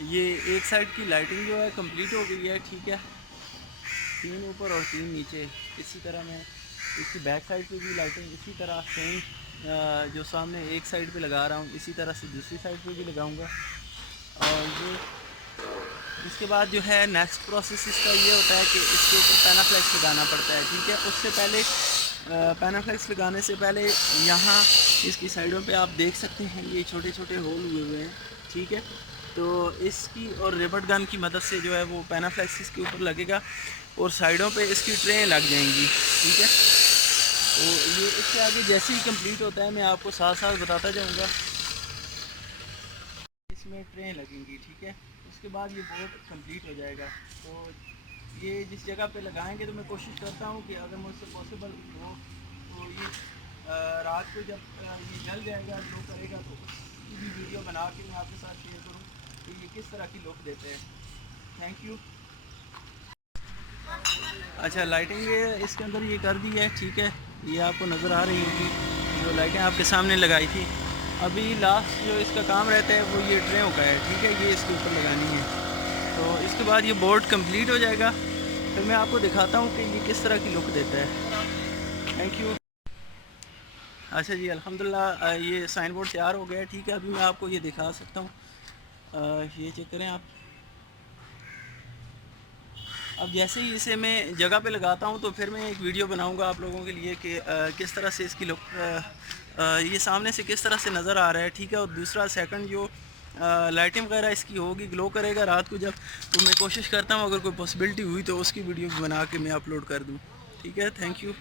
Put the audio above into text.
ये एक साइड की लाइटिंग जो है कंप्लीट हो गई है, ठीक है। 3 ऊपर और 3 नीचे। इसी तरह मैं इसकी बैक साइड पे भी लाइटिंग इसी तरह सेम जो सामने एक साइड पे लगा रहा हूँ इसी तरह से दूसरी साइड पे भी लगाऊंगा। और ये इसके बाद जो है नेक्स्ट प्रोसेस इसका ये होता है कि इसके ऊपर पैनाफ्लेक्स लगाना पड़ता है, ठीक है। उससे पहले पैनाफ्लेक्स लगाने से पहले यहाँ इसकी साइडों पे आप देख सकते हैं ये छोटे छोटे होल हुए हुए हैं, ठीक है। तो इसकी और रिबट गन की मदद से जो है वो पैनाफ्लेक्स इसके ऊपर लगेगा और साइडों पे इसकी ट्रेन लग जाएंगी, ठीक है। तो ये इससे आगे जैसे ही कंप्लीट होता है मैं आपको साथ साथ बताता जाऊँगा। इसमें ट्रेन लगेंगी, ठीक है। उसके बाद ये बोर्ड कंप्लीट हो जाएगा। तो ये जिस जगह पे लगाएंगे तो मैं कोशिश करता हूँ कि अगर मुझसे पॉसिबल हो तो ये रात को जब ये जल जाएगा ग्लो करेगा तो उसकी भी वीडियो बना के मैं आपके साथ शेयर करूँ कि ये किस तरह की लुक देते हैं। Thank you. अच्छा, लाइटिंग इसके अंदर ये कर दी है, ठीक है। ये आपको नज़र आ रही होगी जो लाइटें आपके सामने लगाई थी। अभी लास्ट जो इसका काम रहता है वो ये ट्रेयों का है, ठीक है। ये इसके ऊपर लगानी है। तो इसके बाद ये बोर्ड कंप्लीट हो जाएगा, फिर मैं आपको दिखाता हूँ कि ये किस तरह की लुक देता है। Thank you. अच्छा जी, अल्हम्दुलिल्लाह ये साइन बोर्ड तैयार हो गया है, ठीक है। अभी मैं आपको ये दिखा सकता हूँ, ये चेक करें आप। अब जैसे ही इसे मैं जगह पे लगाता हूँ तो फिर मैं एक वीडियो बनाऊँगा आप लोगों के लिए कि किस तरह से इसकी लुक ये सामने से किस तरह से नज़र आ रहा है, ठीक है। और दूसरा सेकंड जो लाइटिंग वगैरह इसकी होगी, ग्लो करेगा रात को जब, तो मैं कोशिश करता हूँ अगर कोई पॉसिबिलिटी हुई तो उसकी वीडियो बना के मैं अपलोड कर दूँ, ठीक है। Thank you.